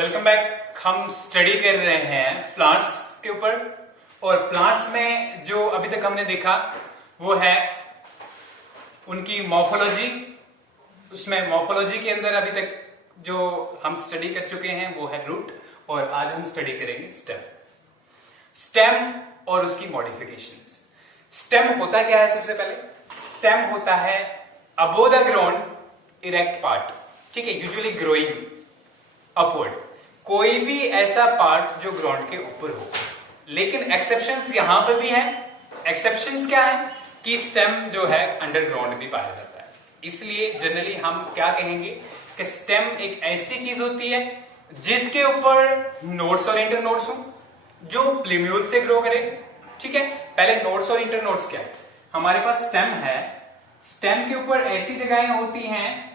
Welcome back. हम study कर रहे हैं प्लांट्स के ऊपर, और प्लांट्स में जो अभी तक हमने देखा वो है उनकी मॉर्फोलॉजी। उसमें मॉर्फोलॉजी के अंदर अभी तक जो हम स्टडी कर चुके हैं वो है रूट, और आज हम स्टडी करेंगे स्टेम और उसकी मॉडिफिकेशंस। स्टेम होता क्या है? सबसे पहले स्टेम होता है above the ground erect part, ठीक है, यूजुअली ग्रोइंग अपवर्ड, कोई भी ऐसा पार्ट जो ग्राउंड के ऊपर हो। लेकिन एक्सेप्शंस यहां पर भी हैं। एक्सेप्शंस क्या है कि स्टेम जो है अंडरग्राउंड भी पाया जाता है। इसलिए जनरली हम क्या कहेंगे कि स्टेम एक ऐसी चीज होती है जिसके ऊपर नोड्स और इंटरनोड्स हो, जो प्लूम्यूल से ग्रो करे। ठीक है, पहले नोड्स और इंटरनोड्स क्या है? हमारे पास स्टेम है, स्टेम के ऊपर ऐसी जगहें होती हैं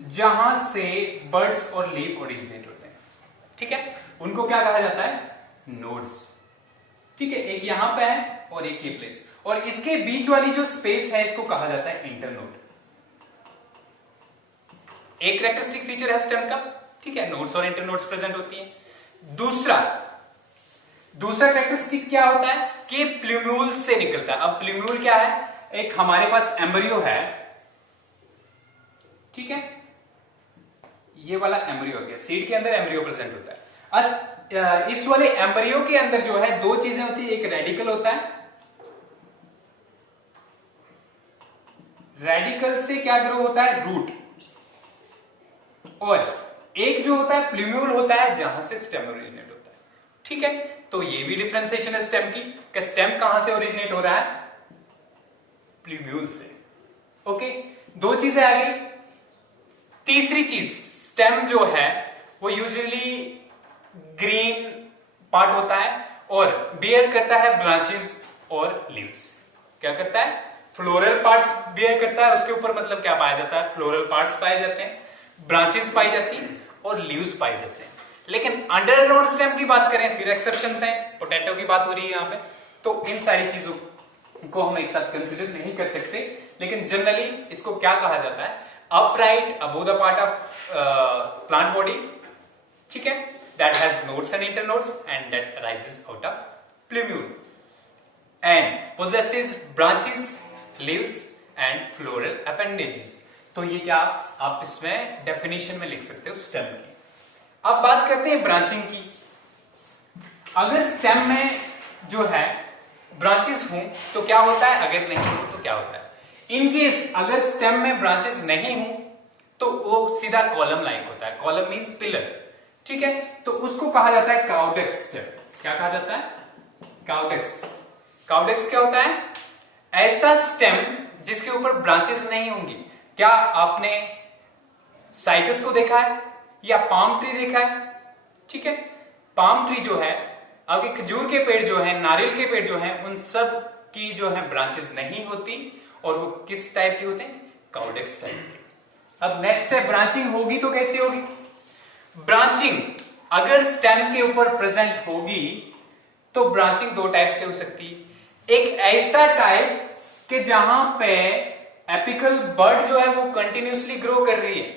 जहां से बर्ड्स और लीफ ओरिजिनेट होते हैं। ठीक है, उनको क्या कहा जाता है? नोड्स। ठीक है, एक यहां पे है और एक ये प्लेस, और इसके बीच वाली जो स्पेस है इसको कहा जाता है इंटरनोड। एक कैरेक्टरिस्टिक फीचर है स्टेम का, ठीक है, नोड्स और इंटरनोड्स प्रेजेंट होती हैं। दूसरा कैरेक्टरिस्टिक क्या होता है कि प्लूम्यूल से निकलता है। अब प्लूम्यूल क्या है? एक हमारे पास एम्ब्रियो है, ठीक है, ये वाला एम्ब्रियो हो गया, सीड के अंदर एम्ब्रियो प्रेजेंट होता है। इस वाले एम्ब्रियो के अंदर जो है दो चीजें होती है, एक रेडिकल होता है, रेडिकल से क्या ग्रो होता है? रूट, और एक जो होता है प्लूम्यूल होता है जहां से स्टेम ओरिजिनेट होता है। ठीक है, तो ये भी डिफरेंशिएशन है स्टेम की, कि स्टेम कहां से ओरिजिनेट हो रहा है? प्लूम्यूल से। ओके, दो चीजें आ गई। तीसरी चीज, स्टेम जो है वो यूजुअली ग्रीन पार्ट होता है और बियर करता है ब्रांचेस और लीव्स। क्या करता है? फ्लोरल पार्ट्स बियर करता है। उसके ऊपर मतलब क्या पाया जाता है? फ्लोरल पार्ट्स पाए जाते हैं, ब्रांचेस पाई जाती हैं और लीव्स पाए जाते हैं। लेकिन अंडरग्राउंड स्टेम की बात करें, फिर एक्सेप्शंस हैं, पोटैटो की बात हो रही है यहां पे, तो इन सारी चीजों को हम एक साथ कंसिडर नहीं कर सकते। लेकिन जनरली इसको क्या कहा जाता है? Upright above the part of plant body, ठीक है, that has nodes and internodes and that arises out of plumule and possesses branches, leaves and floral appendages। तो ये क्या आप इसमें डेफिनेशन में लिख सकते हो स्टेम की। अब बात करते हैं ब्रांचिंग की। अगर स्टेम में जो है ब्रांचेस हों तो क्या होता है, अगर नहीं हो तो क्या होता है? इन केस अगर स्टेम में ब्रांचेस नहीं हो तो वो सीधा कॉलम लाइक होता है। कॉलम मींस पिलर, ठीक है, तो उसको कहा जाता है काउडेक्स स्टेम। क्या कहा जाता है? काउडेक्स। काउडेक्स क्या होता है? ऐसा स्टेम जिसके ऊपर ब्रांचेस नहीं होंगी। क्या आपने साइकस को देखा है या पाम ट्री देखा है? ठीक है, पाम ट्री जो है, आपके खजूर के पेड़ जो है, नारियल के पेड़ जो है, उन सब की जो है ब्रांचेस नहीं होती, और वो किस टाइप के होते हैं? काउडेक्स टाइप के। अब नेक्स्ट है ब्रांचिंग होगी तो कैसी होगी? ब्रांचिंग अगर स्टेम के ऊपर प्रेजेंट होगी तो ब्रांचिंग दो टाइप से हो सकती है। एक ऐसा टाइप कि जहां पे एपिकल बड जो है वो कंटिन्यूसली ग्रो कर रही है।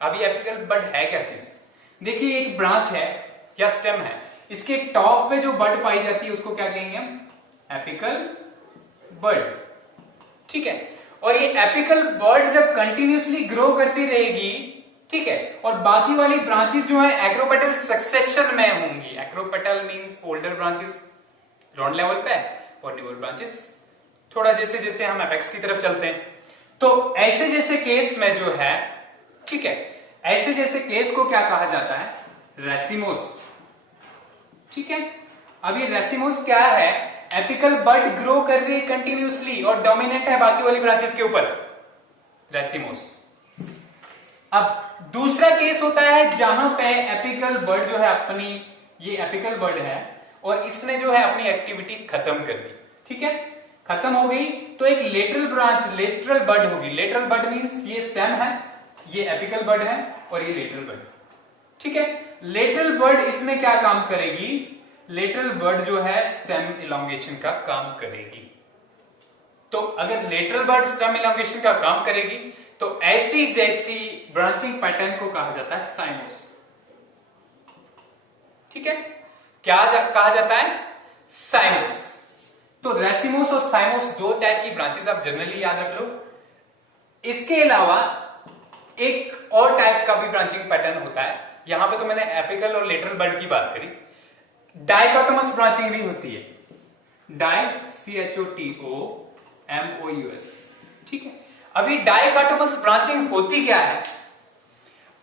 अभी एपिकल बड है क्या चीज? देखिए, एक ब्रांच है या स्टेम है, इसके टॉप पे जो बड पाई जाती है उसको क्या कहेंगे हम? एपिकल बड। ठीक है, और ये एपिकल बड जब कंटिन्यूसली ग्रो करती रहेगी, ठीक है, और बाकी वाली ब्रांचेस जो है एक्रोपेटल सक्सेशन में होंगी। Acropetal means older branches ground level पे, और न्यूअर ब्रांचेस थोड़ा जैसे जैसे हम एपेक्स की तरफ चलते हैं। तो ऐसे जैसे केस में जो है, ठीक है, ऐसे जैसे केस को क्या कहा जाता है? रेसिमोस। ठीक है, अब ये रेसिमोस क्या है? एपिकल बड ग्रो कर रही है कंटिन्यूसली और डोमिनेंट है बाकी वाली ब्रांचेस के ऊपर, रेसिमोस। अब दूसरा केस होता है जहां पे एपिकल बड जो है अपनी, ये एपिकल बड है और इसने जो है अपनी एक्टिविटी खत्म कर दी। ठीक है, खत्म हो गई तो एक लेटरल ब्रांच, लेटरल बड होगी। लेटरल बड मींस ये स्टेम है, ये एपिकल बड है और ये लेटरल बड। ठीक है, लेटरल बड इसमें क्या काम करेगी? लेटरल बड जो है स्टेम इलोंगेशन का काम करेगी। तो अगर लेटरल बड स्टेम इलोंगेशन का काम करेगी तो ऐसी जैसी ब्रांचिंग पैटर्न को कहा जाता है साइमोस। ठीक है, कहा जाता है साइमोस। तो रेसिमोस और साइमोस दो टाइप की ब्रांचेस आप जनरली याद रख लो। इसके अलावा एक और टाइप का भी ब्रांचिंग पैटर्न होता है। यहां पे तो मैंने एपिकल और लेटरल बड की बात करी, डाइकोटोमस ब्रांचिंग भी होती है। CHOTOMOUS, ठीक है। अभी डाइकोटोमस ब्रांचिंग होती क्या है?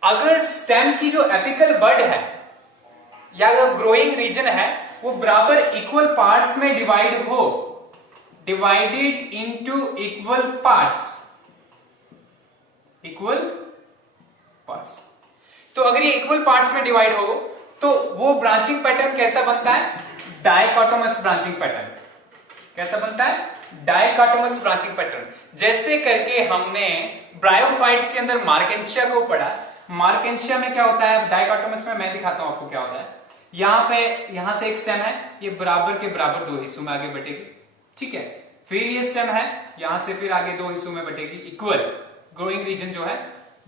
अगर स्टेम की जो एपिकल बड है या ग्रोइंग रीजन है वो बराबर इक्वल पार्ट्स में डिवाइड हो, divided into equal parts, equal parts. तो अगर ये इक्वल पार्ट्स में डिवाइड हो तो वो ब्रांचिंग पैटर्न कैसा बनता है? Dichotomous branching pattern. कैसा बनता है? Dichotomous branching pattern. जैसे करके हमने ब्रायोफाइट्स के अंदर मार्केंशिया को पढ़ा। मार्केंशिया में क्या होता है? डाइकोटोमस में मैं दिखाता हूं आपको क्या होता है। यहां से एक स्टेम है, ये बराबर के बराबर दो हिस्सों में आगे बढ़ेगी, ठीक है। फिर ये स्टेम है, यहां से फिर आगे दो हिस्सों में बढ़ेगी, इक्वल ग्रोइंग रीजन जो है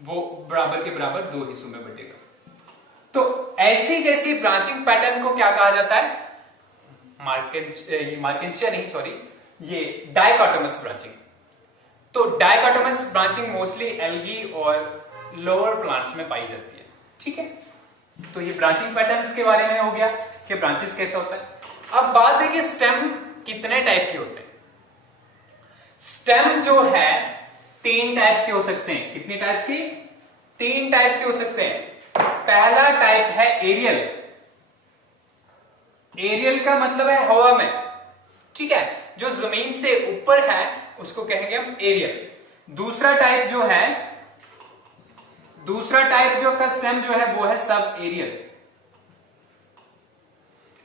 वो बराबर के बराबर दो हिस्सों में बढ़ेगा। तो ऐसी जैसी ब्रांचिंग पैटर्न को क्या कहा जाता है? मार्केंशिया नहीं, सॉरी, ये डाइकोटोमस ब्रांचिंग। तो डाइकोटोमस ब्रांचिंग मोस्टली एल्गी और लोअर प्लांट्स में पाई जाती है, ठीक है। तो ये ब्रांचिंग पैटर्न्स के बारे में हो गया कि ब्रांचेस कैसा होता है। अब बात है कि स्टेम कितने टाइप के होते हैं। स्टेम जो है 3 टाइप्स के हो सकते हैं। कितनी टाइप्स के? 3 टाइप्स के हो सकते हैं। पहला टाइप है एरियल। एरियल का मतलब है हवा में, ठीक है, जो जमीन से ऊपर है उसको कहेंगे हम एरियल। दूसरा टाइप जो का स्टेम जो है वो है सब एरियल।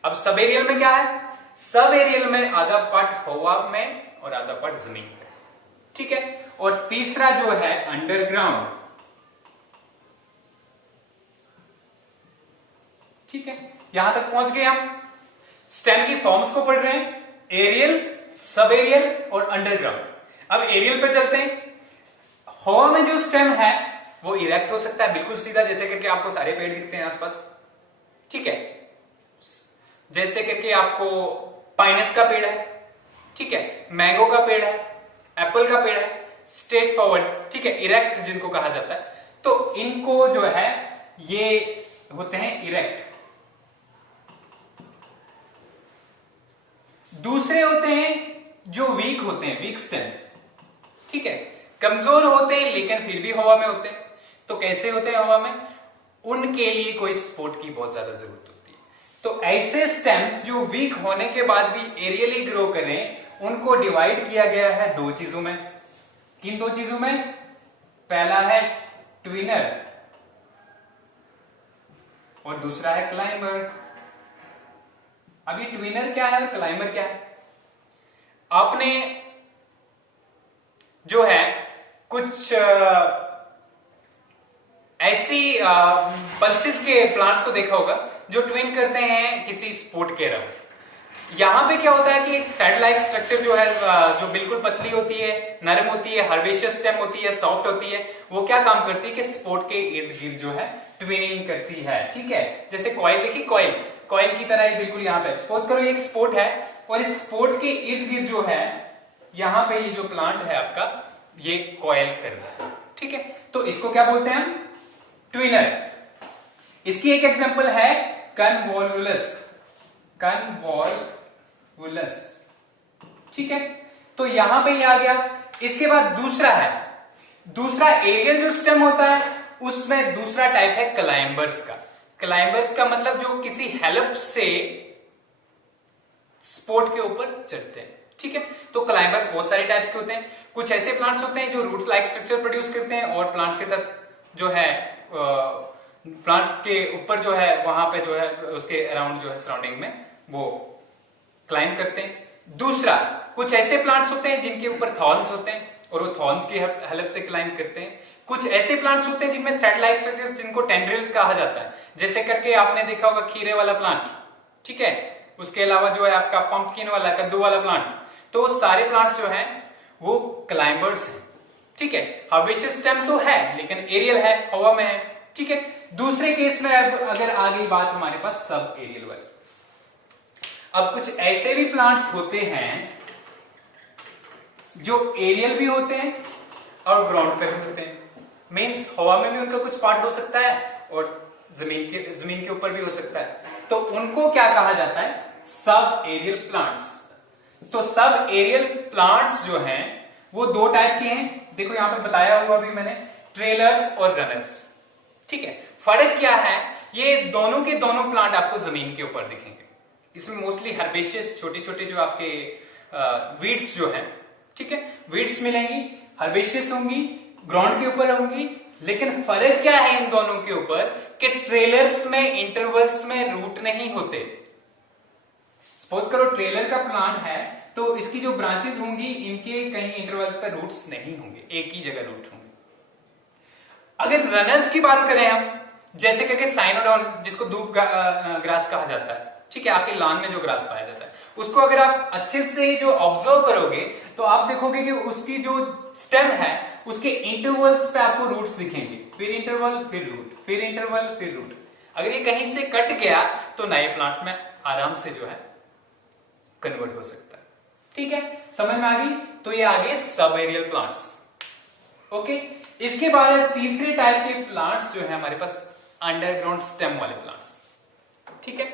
अब सब एरियल में क्या है? सब एरियल में आधा पार्ट हवा में और आधा पार्ट जमीन पे, ठीक है। और तीसरा जो है अंडरग्राउंड, ठीक है। यहां तक पहुंच गए हम। स्टेम की फॉर्म्स को पढ़ रहे हैं, एरियल, सब एरियल और अंडरग्राउंड। अब एरियल पे चलते हैं। हवा में जो स्टेम है वो इरेक्ट हो सकता है, बिल्कुल सीधा, जैसे करके आपको सारे पेड़ दिखते हैं आसपास, ठीक है। जैसे करके आपको पाइनस का पेड़ है, ठीक है, मैंगो का पेड़ है, एप्पल का पेड़ है, स्ट्रेट फॉरवर्ड, ठीक है, इरेक्ट जिनको कहा जाता है। तो इनको जो है ये होते हैं इरेक्ट। दूसरे होते हैं जो वीक होते हैं, वीक स्टेम्स, ठीक है, कमजोर होते हैं लेकिन फिर भी हवा में होते हैं। तो कैसे होते हैं हवा में? उनके लिए कोई सपोर्ट की बहुत ज्यादा जरूरत होती है। तो ऐसे स्टेम्स जो वीक होने के बाद भी एरियली ग्रो करें, उनको डिवाइड किया गया है 2 चीजों में। किन 2 चीजों में? पहला है ट्विनर और दूसरा है क्लाइंबर। अभी ट्विनर क्या है और क्लाइंबर क्या है? आपने जो है कुछ ऐसी पल्सिस के प्लांट्स को देखा होगा जो ट्विन करते हैं किसी स्पोर्ट के रंग। यहां पे क्या होता है कि एक थ्रेड लाइक स्ट्रक्चर जो है, जो बिल्कुल पतली होती है, नरम होती है, हर्बेशियस स्टेम होती है, सॉफ्ट होती है, वो क्या काम करती है कि स्पोर्ट के इर्द गिर्द जो है ट्विनिंग करती है, ठीक है। जैसे कॉइल, देखिए कॉइल की तरह बिल्कुल यहां पे सपोज करो ये एक स्पोर्ट है और इस स्पोर्ट के इर्द गिर्द जो है यहां पे ये जो प्लांट है आपका ये कॉइल कर रहा है, ठीक है। तो इसको क्या बोलते हैं हम? ट्विनर। इसकी एक एग्जांपल है कन्वोल्वुलस, ठीक है। तो यहां पे ये आ गया। इसके बाद दूसरा एरियल जो स्टेम होता है उसमें दूसरा टाइप है क्लाइंबर्स का। क्लाइंबर्स का मतलब जो किसी हेल्प से स्पोर्ट के ऊपर चढ़ते हैं, ठीक है। तो क्लाइंबर्स बहुत सारे टाइप्स के होते हैं। कुछ ऐसे प्लांट्स होते हैं जो रूट लाइक स्ट्रक्चर प्रोड्यूस करते हैं और प्लांट्स के साथ जो है प्लांट के ऊपर जो है वहां पे जो है उसके अराउंड जो है सराउंडिंग में वो क्लाइंब करते हैं। दूसरा, कुछ ऐसे प्लांट्स होते हैं जिनके ऊपर थॉर्न्स होते हैं और वो थॉर्न्स की हेल्प से क्लाइंब करते हैं। कुछ ऐसे प्लांट्स होते हैं जिनमें थ्रेड लाइक स्ट्रक्चर, जिनको टेंड्रिल कहा जाता है, जैसे करके आपने देखा होगा खीरे वाला प्लांट, ठीक है। उसके अलावा जो है आपका पंपकिन वाला, कद्दू वाला प्लांट। तो सारे प्लांट्स जो हैं वो क्लाइंबर्स हैं, ठीक है। हर्बेशियस स्टेम तो है लेकिन एरियल है, हवा में है, ठीक है। दूसरे केस में अब अगर आ गई बात हमारे पास सब एरियल वाली, अब कुछ ऐसे भी प्लांट्स होते हैं जो एरियल भी होते हैं और ग्राउंड पे भी होते हैं, मींस हवा में भी उनका कुछ पार्ट हो सकता है और जमीन के ऊपर भी हो सकता है, तो उनको क्या कहा जाता है, सब एरियल प्लांट्स। तो सब एरियल प्लांट्स जो हैं वो दो टाइप के हैं, देखो यहां पे बताया हुआ अभी मैंने, ट्रेलर्स और रनर्स, ठीक है। फर्क क्या है, ये दोनों के दोनों प्लांट आपको जमीन के ऊपर दिखेंगे। इसमें मोस्टली हर्बेशियस छोटे छोटे जो आपके वीड्स जो हैं, ठीक है, वीड्स मिलेंगी, हर्बेशियस होंगी, ग्राउंड के ऊपर होंगी। लेकिन फर्क क्या है इन दोनों के ऊपर कि ट्रेलर्स में इंटरवल्स में रूट नहीं होते। सपोज करो ट्रेलर का प्लांट है तो इसकी जो ब्रांचेस होंगी इनके कहीं इंटरवल्स पर रूट्स नहीं होंगे, एक ही जगह रूट होंगे। अगर रनर्स की बात करें हम, जैसे करके साइनोडॉन जिसको धूप ग्रास कहा जाता है, ठीक है, आपके लॉन में जो ग्रास पाया जाता है, उसको अगर आप अच्छे से जो ऑब्जर्व करोगे तो आप देखोगे कि उसकी जो स्टेम है उसके इंटरवल्स पे आपको रूट्स दिखेंगे, फिर इंटरवल फिर रूट, फिर इंटरवल फिर रूट। अगर ये कहीं से कट गया तो नए प्लांट में आराम से जो है कन्वर्ट हो सकता है, ठीक है, समझ में आ गई। तो ये आगे सब एरियल प्लांट्स, ओके। इसके बाद तीसरे टाइप के प्लांट्स जो है हमारे पास अंडरग्राउंड स्टेम वाले प्लांट्स, ठीक है।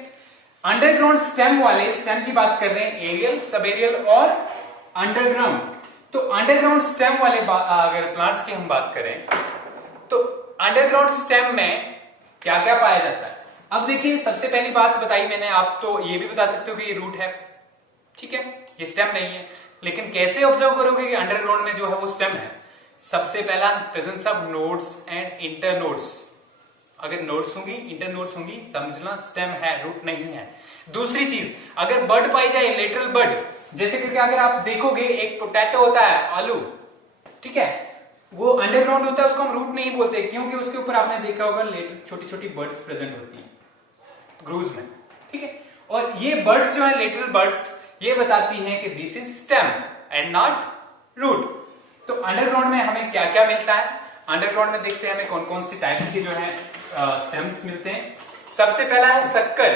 अंडरग्राउंड स्टेम वाले, स्टेम की बात कर रहे हैं, एरियल, सब एरियल और अंडरग्राउंड। तो अंडरग्राउंड स्टेम वाले अगर प्लांट्स की हम बात करें तो अंडरग्राउंड स्टेम में क्या क्या पाया जाता है। अब देखिए सबसे पहली बात बताई मैंने, आप तो ये भी बता सकते हो कि ये रूट है, ठीक है, ये स्टेम नहीं है, लेकिन कैसे ऑब्जर्व करोगे कि अंडरग्राउंड में जो है वो स्टेम है। सबसे पहला presence of nodes and internodes, अगर नोड्स होंगी इंटरनोड्स होंगी समझना स्टेम है, रूट नहीं है। दूसरी चीज, अगर बड पाई जाए, लेटरल बड, जैसे करके अगर आप देखोगे एक पोटैटो होता है, आलू, ठीक है, वो अंडरग्राउंड होता है, उसको हम रूट नहीं बोलते क्योंकि उसके ऊपर आपने देखा होगा छोटी छोटी बर्ड्स प्रेजेंट होती हैं ग्रूव्स में, ठीक है। और ये बर्ड्स जो है लेटरल बर्ड्स, ये बताती हैं कि this is stem and not root. तो अंडरग्राउंड में हमें क्या क्या मिलता है, अंडरग्राउंड में देखते हैं हमें कौन कौन सी टाइप्स के जो है स्टेम्स मिलते हैं। सबसे पहला है शक्कर।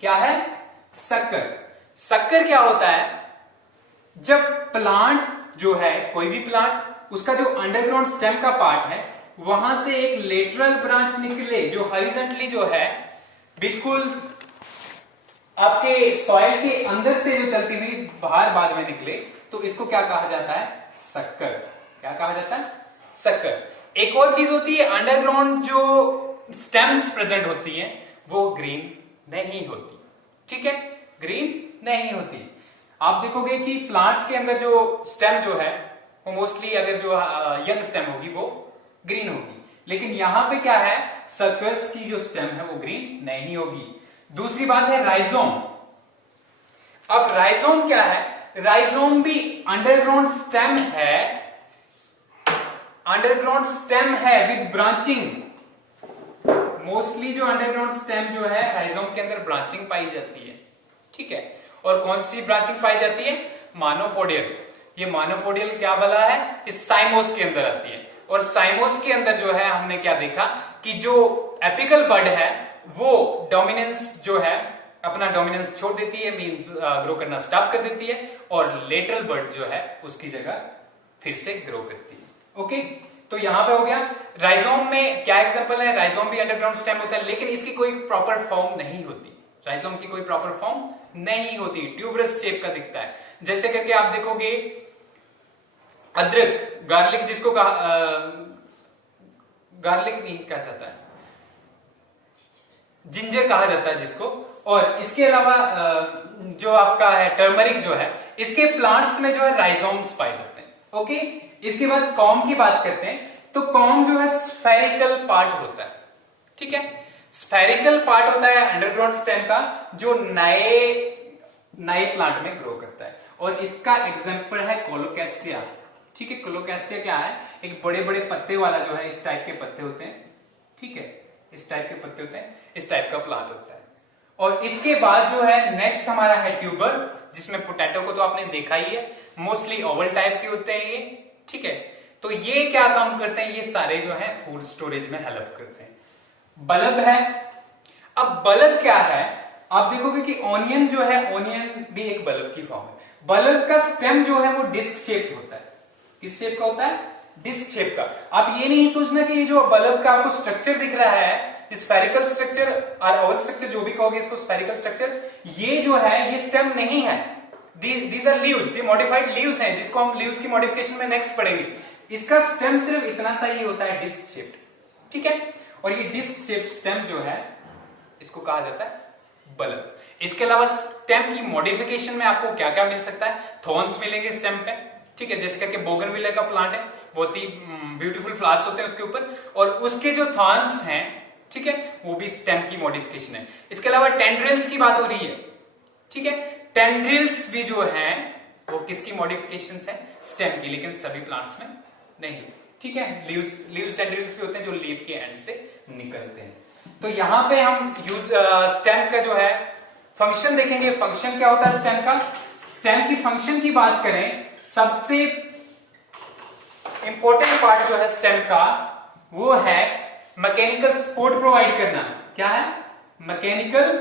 क्या है? शक्कर। शक्कर क्या होता है, जब प्लांट जो है, कोई भी प्लांट, उसका जो अंडरग्राउंड स्टेम का पार्ट है वहां से एक लेटरल ब्रांच निकले जो हॉरिजॉन्टली जो है बिल्कुल आपके सॉइल के अंदर से जो चलती हुई बाहर बाद में निकले, तो इसको क्या कहा जाता है, शक्कर। क्या कहा जाता है, शक्कर। एक और चीज होती है, अंडरग्राउंड जो स्टेम्स प्रेजेंट होती हैं वो ग्रीन नहीं होती, ठीक है, ग्रीन नहीं होती। आप देखोगे कि प्लांट्स के अंदर जो स्टेम जो है वो मोस्टली अगर जो यंग स्टेम होगी वो ग्रीन होगी, लेकिन यहां पे क्या है, सर्कस की जो स्टेम है वो ग्रीन नहीं होगी। दूसरी बात है राइजोम। अब राइजोम क्या है, राइजोम भी अंडरग्राउंड स्टेम है, अंडरग्राउंड स्टेम है विद ब्रांचिंग। मोस्टली जो अंडरग्राउंड स्टेम जो है राइजोम के अंदर ब्रांचिंग पाई जाती है, ठीक है। और कौन सी ब्रांचिंग पाई जाती है, मोनोपोडियल। ये मोनोपोडियल क्या वाला है, इस साइमोस के अंदर आती है। और साइमोस के अंदर जो है हमने क्या देखा कि जो एपिकल बड है वो डोमिनेंस जो है अपना डोमिनेंस छोड़ देती है, मींस ग्रो करना स्टॉप कर देती है, और लेटरल बड जो है उसकी जगह फिर से ग्रो करती है। ओके, तो यहां पे हो गया। राइजोम में क्या एग्जांपल है, राइजोम भी अंडरग्राउंड स्टेम होता है, लेकिन इसकी कोई प्रॉपर फॉर्म नहीं होती, राइजोम की कोई प्रॉपर फॉर्म नहीं होती, ट्यूबरस शेप का दिखता है। जैसे करके आप देखोगे अदरक, गार्लिक जिसको गार्लिक नहीं कहा जाता है, जिंजर कहा जाता है जिसको, और इसके अलावा जो आपका है टर्मरिक जो है, इसके प्लांट्स में जो है राइजोम्स पाए जाते हैं। ओके, इसके बाद कॉम की बात करते हैं, तो कॉम जो है स्फेरिकल पार्ट होता है, ठीक है, स्फेरिकल पार्ट होता है अंडरग्राउंड स्टेम का जो नए प्लांट में ग्रो करता है, और इसका एग्जांपल है कोलोकैसिया, ठीक है। कोलोकैसिया क्या है, एक बड़े बड़े पत्ते वाला जो है, इस टाइप के पत्ते होते हैं, ठीक है, इस टाइप के पत्ते होते हैं, इस टाइप का प्लांट होता है। और इसके बाद जो है नेक्स्ट हमारा है ट्यूबर, जिसमें पोटैटो को तो आपने देखा ही है, मोस्टली ओवल टाइप के होते हैं ये, ठीक है। तो ये क्या काम करते हैं, ये सारे जो है फूड स्टोरेज में हेल्प करते हैं। बल्ब है, अब बल्ब क्या है, आप देखोगे कि ऑनियन जो है, ऑनियन भी एक बल्ब की फॉर्म है। बल्ब का स्टेम जो है वो डिस्क शेप होता है। किस शेप का होता है, डिस्क शेप का। आप ये नहीं सोचना कि ये जो बल्ब का आपको स्ट्रक्चर दिख रहा है, स्फेरिकल स्ट्रक्चर और ओवल स्ट्रक्चर जो भी कहोगे इसको, स्फेरिकल स्ट्रक्चर, ये जो है ये स्टेम नहीं है। दीज आर लीव्स, ये मॉडिफाइड लीव्स हैं, जिसको हम लीव्स की मॉडिफिकेशन में नेक्स्ट पढ़ेंगे। इसका स्टेम सिर्फ इतना सा ही होता है, डिस्क शेप, ठीक है। और ये डिस्क शेप स्टेम जो है इसको कहा जाता है बल्ब। इसके अलावा स्टेम की मॉडिफिकेशन में आपको क्या क्या मिल सकता है, थॉर्न्स मिलेंगे स्टेम पे, ठीक है। जैसे करके बोगनविले का प्लांट है, बहुत ही ब्यूटीफुल फ्लावर्स होते हैं उसके ऊपर, और उसके जो थॉर्न्स हैं, ठीक है, वो भी स्टेम की मॉडिफिकेशन है। इसके अलावा टेंड्रिल्स की बात हो रही है, ठीक है। टेंड्रिल्स भी जो है वो किसकी मॉडिफिकेशंस है, स्टेम की, लेकिन सभी प्लांट्स में नहीं, ठीक है। लीव्स टेंड्रिल्स भी होते हैं जो लीव के एंड से निकलते हैं। तो यहां पे हम स्टेम का जो है फंक्शन देखेंगे। फंक्शन क्या होता है स्टेम का। स्टेम की फंक्शन की बात करें, सबसे इंपॉर्टेंट पार्ट जो है स्टेम का वो है मैकेनिकल सपोर्ट प्रोवाइड करना। क्या है, मैकेनिकल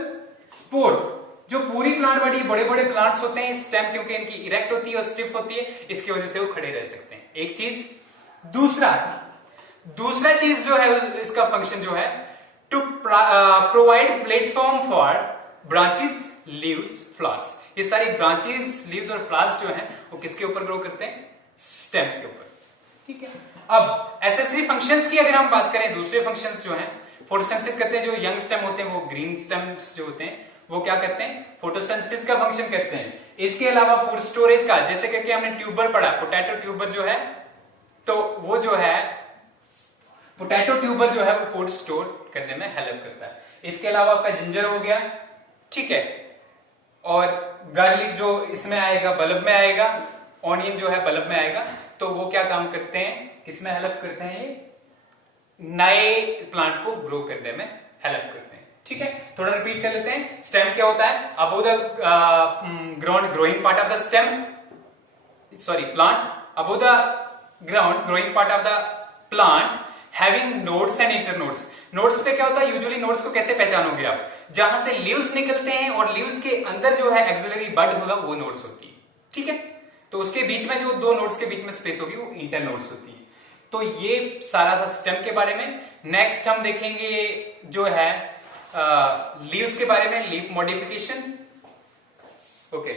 सपोर्ट। जो पूरी प्लांट बॉडी, बड़े बड़े प्लांट्स होते हैं, स्टेम क्योंकि इनकी इरेक्ट होती है और स्टिफ होती है, इसकी वजह से वो खड़े रह सकते हैं, एक चीज। दूसरा चीज जो है इसका फंक्शन जो है, to provide platform for branches, leaves, flowers. ये सारी ब्रांचेस, लीव्स और फ्लावर्स जो हैं वो किसके ऊपर ग्रो करते हैं, स्टेम के ऊपर, ठीक है। अब एसेसरी फंक्शंस की अगर हम बात करें, दूसरे फंक्शंस जो हैं, फोटोसिंथेसिस करते हैं। जो यंग स्टेम होते हैं वो ग्रीन स्टेम्स जो होते हैं वो क्या करते हैं, फोटोसिंथेसिस का फंक्शन करते हैं। इसके अलावा फूड स्टोरेज का, जैसे करके हमने ट्यूबर पढ़ा, पोटैटो ट्यूबर जो है, तो वो जो है पोटैटो ट्यूबर जो है वो फूड स्टोर करने में हेल्प करता है। इसके अलावा आपका जिंजर हो गया, ठीक है, और गार्लिक जो इसमें आएगा, बल्ब में आएगा, ऑनियन जो है बल्ब में आएगा, तो वो क्या काम करते हैं, किसमें हेल्प करते हैं, ये नए प्लांट को ग्रो करने में हेल्प करते हैं, ठीक है। थोड़ा रिपीट कर लेते हैं। स्टेम क्या होता है, above the ground growing part of the stem, sorry plant, above the ground growing part of the plant having nodes and internodes. Nodes पे क्या होता है, यूजुअली नोड्स को कैसे पहचानोगे आप, जहां से लीव्स निकलते हैं और लीव्स के अंदर जो है एक्सिलरी बड होगा वो नोड्स होती है, ठीक है। तो उसके बीच में जो दो नोड्स के बीच में स्पेस होगी वो इंटरनोड्स होती है। तो ये सारा था स्टेम के बारे में। नेक्स्ट हम देखेंगे जो है लीव्स के बारे में, लीफ मॉडिफिकेशन, ओके।